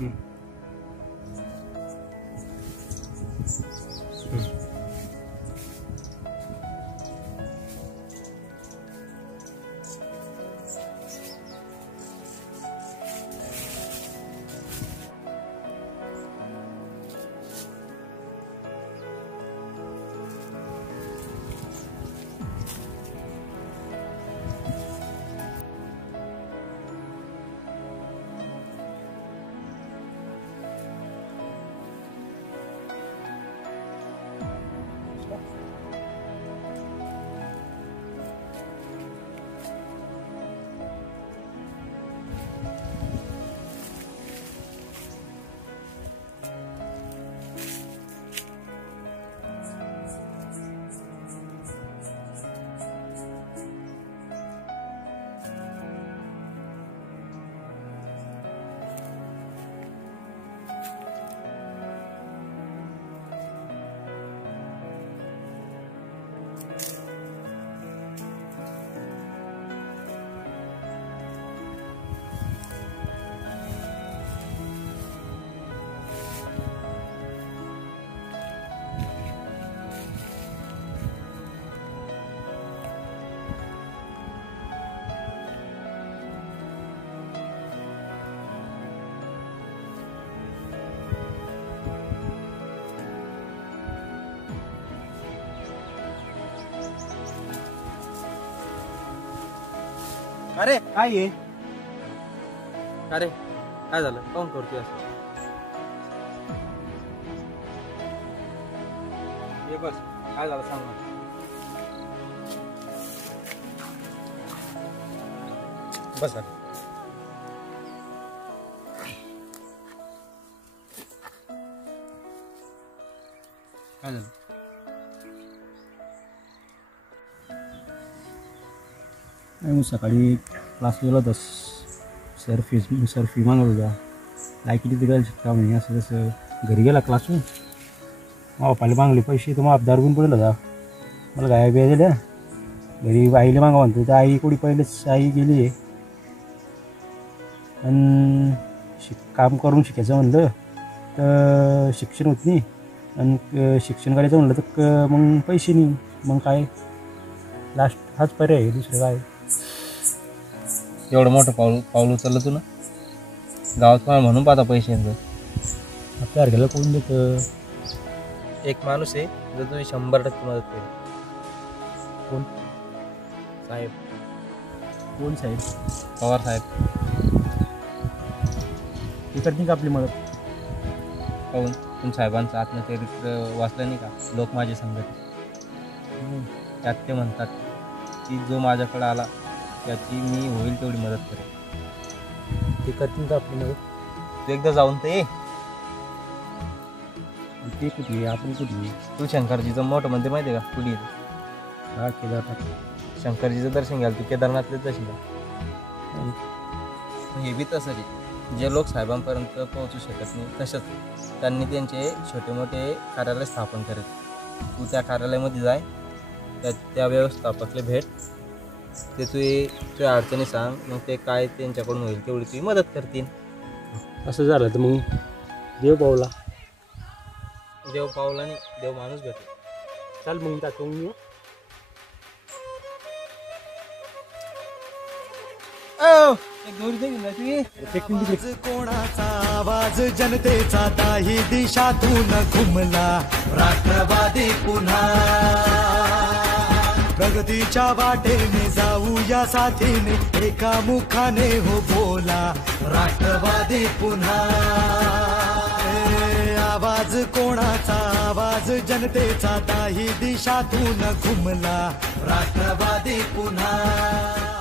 अरे काय आहे? अरे काय झालं? काऊन करतोय असं? ये बस, काय झालं सांग ना. बस झालं. काय झालं? मी सकाळी क्लास गेलो होता. सर फी मागत होता. काय किती तिकडे शिकता म्हणे असं तसं. घरी गेला क्लासून मग पहिले मागले पैसे तर मग दारून पडलं होता. मला गाय बिया दिल्या. घरी आईला मागा म्हणतो तर आई कोणी पहिलेच आई गेली आहे. आणि काम करून शिकायचं म्हणलं तर शिक्षण होत नाही. आणि शिक्षण करायचं म्हणलं तर मग पैसे नाही. मग काय लास्ट हाच पर्याय आहे, दुसरं काय. एवढं मोठं पाऊल उचललं तू ना. गावात मला म्हणून पाहता पैशांचं. आपल्या अर्घ्याला कोण देतं? एक माणूस आहे जर तुम्ही 100% मदत केली. कोण साहेब? कोण साहेब? पवार साहेब. ती करते का आपली मदत? पाहून तुम्ही साहेबांचं आत्मचरित्र वाचलं नाही का, लोक माझे संघटित. त्यात ते म्हणतात की जो माझ्याकडे आला त्याची मी होईल तेवढी मदत करेन. ते करतील का आपली मदत? तू एकदा जाऊन ते कुठली आपण कुठली? तू शंकरजीचं मोठं मंदिर माहिती आहे का? कुठे हा केदारनाथ. शंकरजीचं दर्शन घ्याल तू केदारनाथलेच दर्शन घ्या. हे बी तसंच आहे. जे लोक साहेबांपर्यंत पोहोचू शकत नाही तसंच त्यांनी त्यांचे छोटे मोठे कार्यालय स्थापन करत. तू त्या कार्यालयामध्ये जाय, त्या व्यवस्थापकले भेट, ते तुझ्या अडचणी सांग, मग ते काय त्यांच्याकडून होईल तेवढी तुझी मदत करतील. असं झालं तर मग देव पावला. देव पावला नाही, देव माणूस भेटला. चाल मग जातो मी. कोणाचा आवाज जनतेचा दाही दिशातून घुमला. राष्ट्रवादी पुन्हा प्रगतीच्या वाटेने जाऊया साथीने, एका मुखाने हो बोला. राष्ट्रवादी पुन्हा. आवाज कोणाचा आवाज जनतेचा दाही दिशातून घुमला. राष्ट्रवादी पुन्हा.